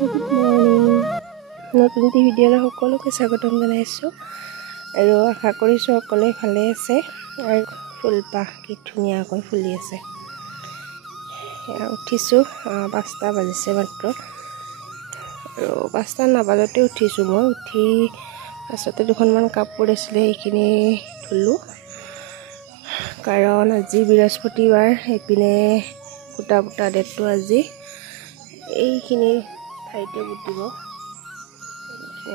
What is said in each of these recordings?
Good morning নতুন ভিডিঅ'লৈ সকলোকে স্বাগতম জনাইছোঁ আৰু আশা কৰিছোঁ সকলোৱে ভালে আছে আৰু ফুলপাহ কি ধুনীয়াকৈ ফুলি আছে। উঠিছোঁ 5টা বাজিছে মাত্ৰ আৰু 5টা নাবাজতে উঠিছোঁ। মই উঠি পাছতে দুখনমান কাপোৰ আছিলে সেইখিনি ধুলোঁ, কাৰণ আজি বৃহস্পতিবাৰ, এইপিনে কুটা পুটা ডেটটো আজি এইখিনি ঠাইতে বুটিব।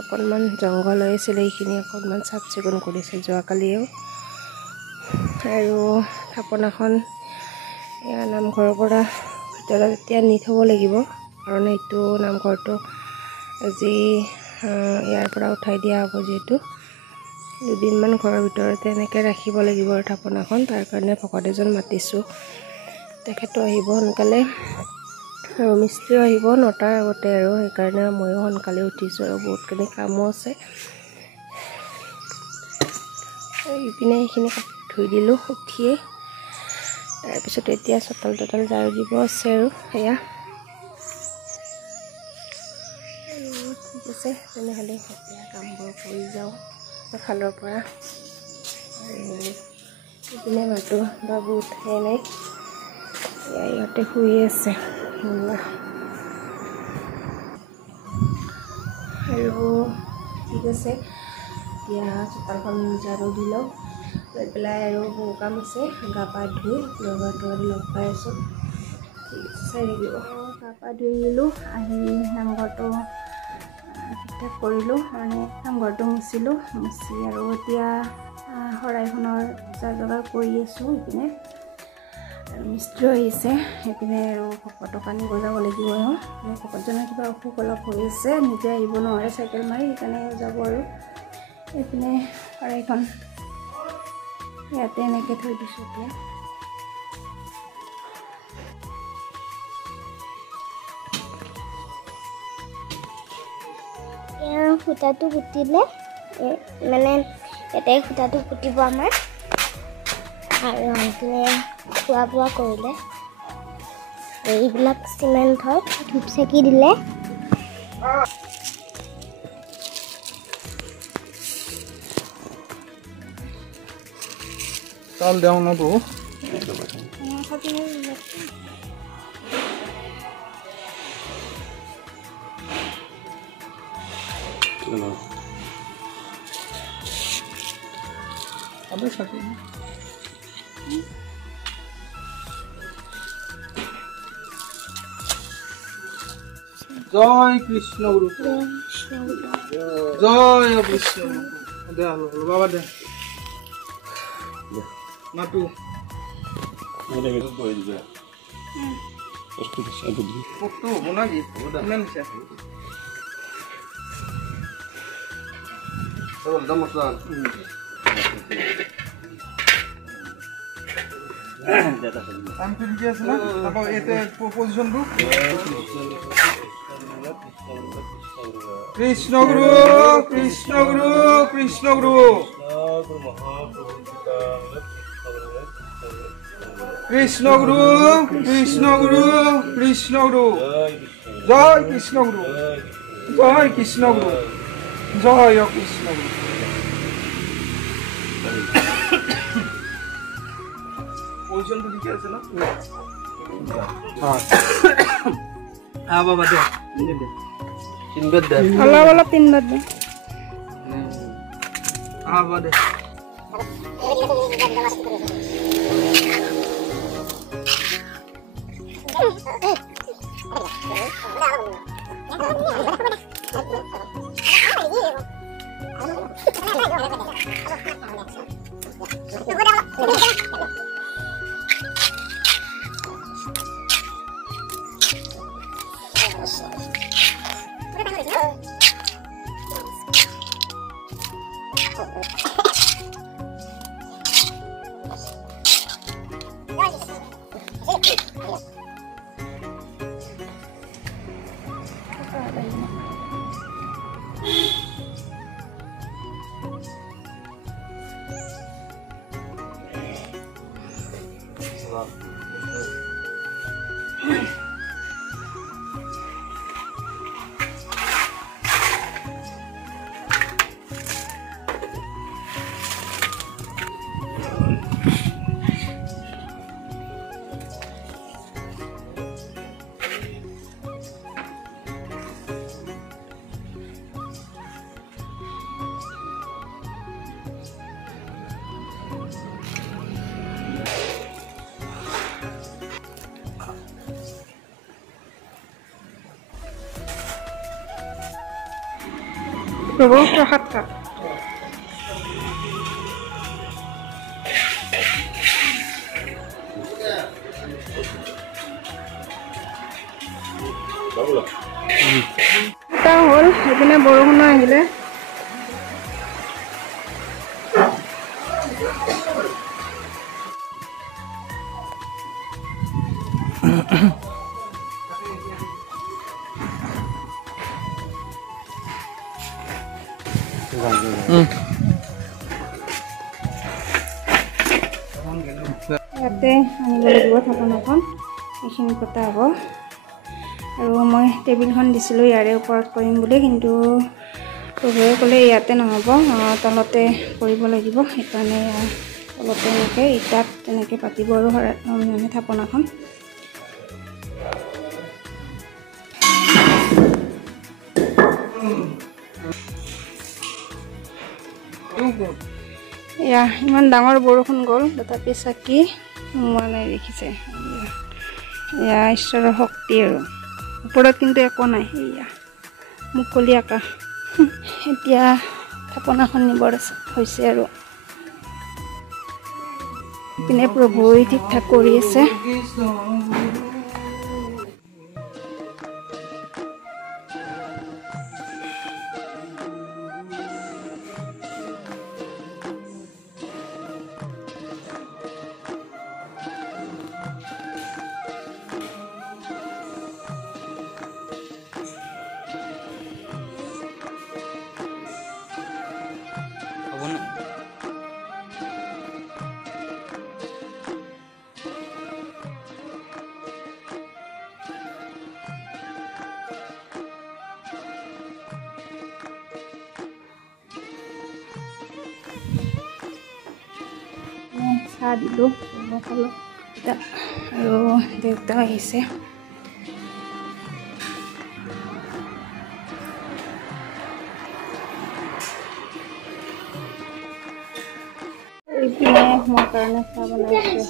অকণমান জংঘল হৈ আছিলে, এইখিনি অকণমান চাফ চিকুণ কৰিছে যোৱাকালিও। আৰু থাপনাখন নামঘৰৰ পৰা ভিতৰত এতিয়া নি থ'ব লাগিব, কাৰণ এইটো নামঘৰটো আজি ইয়াৰ পৰা উঠাই দিয়া হ'ব। যিহেতু দুদিনমান ঘৰৰ ভিতৰতে এনেকৈ ৰাখিব লাগিব আৰু থাপনাখন, তাৰ কাৰণে ভকত এজন মাতিছোঁ। তেখেতো আহিব সোনকালে আৰু মিস্ত্ৰী আহিব 9টাৰ আগতে, আৰু সেইকাৰণে ময়ো সোনকালে উঠিছোঁ আৰু বহুতখিনি কামো আছে। ইপিনে এইখিনি ধুই দিলোঁ উঠিয়ে, তাৰপিছত এতিয়া চোতাল তোতাল ঝাৰু দিব আছে আৰু সেয়া। ঠিক আছে, তেনেহ'লে এতিয়া কামবোৰ কৰি যাওঁ ফালৰ পৰা। আৰু ইপিনে মাতো বাবু উঠাই নাই, ইহঁতে শুই আছে। আৰু ঠিক আছে, এতিয়া চোতালখন ঝাৰু দি লওঁ, লৈ পেলাই আৰু বহু কাম আছে। গা পা ধুই লগৰটো লগ পাই আছোঁ, ঠিক আছে চাই থাকিব। গা পা ধুই আহিলোঁ, আহি নামঘৰটো ঠিক ঠাক কৰিলোঁ, মানে নামঘৰটো মুচিলোঁ, মুচি আৰু এতিয়া শৰাইখনৰ যা যোগাৰ কৰি আছোঁ। এইপিনে আৰু মিস্ত্ৰী আহিছে, সেইপিনে আৰু ভকতক আনিব যাব লাগিব। আৰু ভকতজনৰ কিবা অসুখ অলপ হৈ আছে, নিজে আহিব নোৱাৰে চাইকেল মাৰি, সেইকাৰণে যাব। আৰু এইপিনে শৰাইখন ইয়াতে এনেকৈ থৈ দিছোঁ। এতিয়া সূতাটো পুতিলে, মানে ইয়াতে সূতাটো পুতিব আমাৰ, আৰু সেইপিনে খোৱা বোৱা কৰিলে, এইবিলাক চিমেণ্ট হয়, ধূপ চাকি দিলে। চাউল দেওঁ ন বহু জয় কৃষ্ণ গুরু, জয় কৃষ্ণ দে হলো বাবা দে নাটু কত হবো নাকি কৃষ্ণ গুরু কৃষ্ণ গুরু কৃষ্ণ গুরু কৃষ্ণ গুরু কৃষ্ণ গুরু কৃষ্ণ গুরু, জয় কৃষ্ণ গুরু, জয় কৃষ্ণ গুরু, জয় কৃষ্ণ গুরু। পজিশনটো ঠিকে আছে না? হ্যাঁ বাবা দে তিনবার দে, অলপ অলপ তিনবার দে। হ্যাঁ বাবা দে প্ৰভু প্ৰসাদ খাওক। এটা হ'ল সেইপিনে বৰষুণো আহিলে। ইয়াতে আনিব লাগিব থাপনাখন, এইখিনি কটা হ'ব। আৰু মই টেবুলখন দিছিলোঁ ইয়াৰে ওপৰত কৰিম বুলি, কিন্তু প্ৰভুৱে ক'লে ইয়াতে নহ'ব, তলতে কৰিব লাগিব। সেইকাৰণে তলতে এনেকৈ ইটাত তেনেকৈ পাতিব আৰু মানে থাপনাখন। এয়া ইমান ডাঙৰ বৰষুণ গ'ল, তথাপি চাকি সোমোৱা নাই, দেখিছে। এয়া ঈশ্বৰৰ শক্তি আৰু ওপৰত কিন্তু একো নাই, এয়া মুকলি আকাশ। এতিয়া থাপনাখন নিবৰ হৈছে আৰু ইপিনে প্ৰভুৱে ঠিক ঠাক কৰি আছে। চাহ দিলোঁ খালোঁ আৰু দেউতা আহিছে। এইপিনে মোৰ কাৰণে চাহ বনাইছে।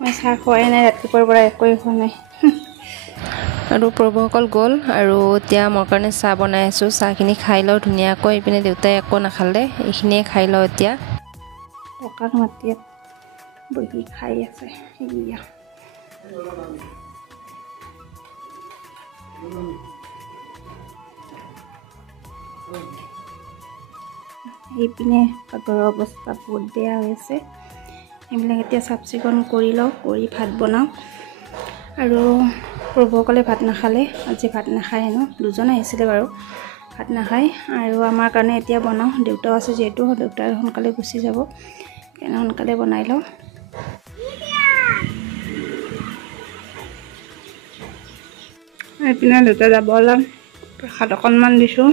মই চাহ খোৱাই নাই, ৰাতিপুৱাৰ পৰা একোৱেই খোৱা নাই। আৰু প্ৰভুসকল গ'ল আৰু এতিয়া মোৰ কাৰণে চাহ বনাই আছোঁ। চাহখিনি খাই লওঁ ধুনীয়াকৈ। এইপিনে দেউতাই একো নাখালে, এইখিনিয়ে খাই লওঁ এতিয়া। পকাৰ মাটিত বহি খাই আছে। সেয়া এইপিনে পাকঘৰৰ অৱস্থা বহুত বেয়া হৈ আছে। এইবিলাক এতিয়া চাফ চিকুণ কৰি লওঁ, কৰি ভাত বনাওঁ। আৰু প্ৰভুসকলে ভাত নাখালে, আজি ভাত নাখায় ন, দুজন আহিছিলে বাৰু, ভাত নাখায়। আৰু আমাৰ কাৰণে এতিয়া বনাওঁ, দেউতাও আছে যিহেতু, দেউতাই সোনকালে গুচি যাব, সেইকাৰণে সোনকালে বনাই লওঁ। এইপিনে দেউতা যাব অলপ, প্ৰসাদ অকণমান দিছোঁ।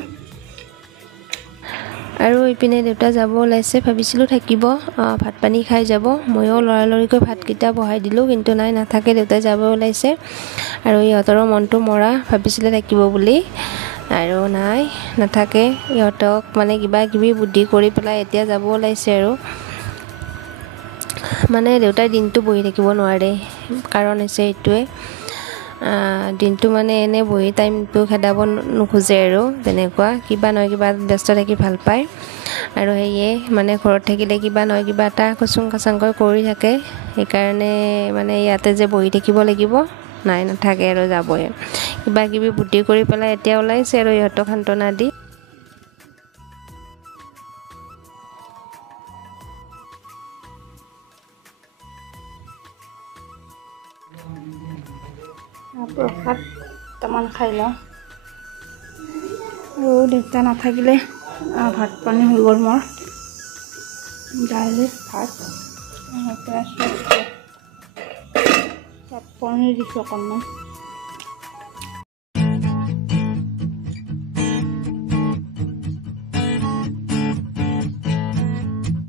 আৰু ইপিনে দেউতা যাব ওলাইছে, ভাবিছিলোঁ থাকিব, ভাত পানী খাই যাব। ময়ো লৰালৰিকৈ ভাতকেইটা বহাই দিলোঁ, কিন্তু নাই, নাথাকে, দেউতাই যাব ওলাইছে। আৰু ইহঁতৰো মনটো মৰা, ভাবিছিলে থাকিব বুলি, আৰু নাই, নাথাকে। ইহঁতক মানে কিবা কিবি বুদ্ধি কৰি পেলাই এতিয়া যাব ওলাইছে। আৰু মানে দেউতাই দিনটো বহি থাকিব নোৱাৰে, কাৰণ হৈছে এইটোৱে, দিনটো মানে এনেই বহি টাইমটো খেদাব নোখোজে আৰু তেনেকুৱা, কিবা নহয় কিবা ব্যস্ত থাকি ভাল পায়। আৰু সেয়ে মানে ঘৰত থাকিলে কিবা নহয় কিবা এটা খুচুং খাচাংকৈ কৰি থাকে। সেইকাৰণে মানে ইয়াতে যে বহি থাকিব লাগিব, নাই, নাথাকে আৰু যাবই। কিবা কিবি বুদ্ধি কৰি পেলাই এতিয়া ওলাইছে আৰু ইহঁতক সান্তনা দি। প্ৰসাদ দুটামান খাই লওঁ। আৰু দেউতা নাথাকিলে ভাত পানী হৈ গ'ল মোৰ, দালি ভাত, পনীৰ দিছোঁ অকণমান।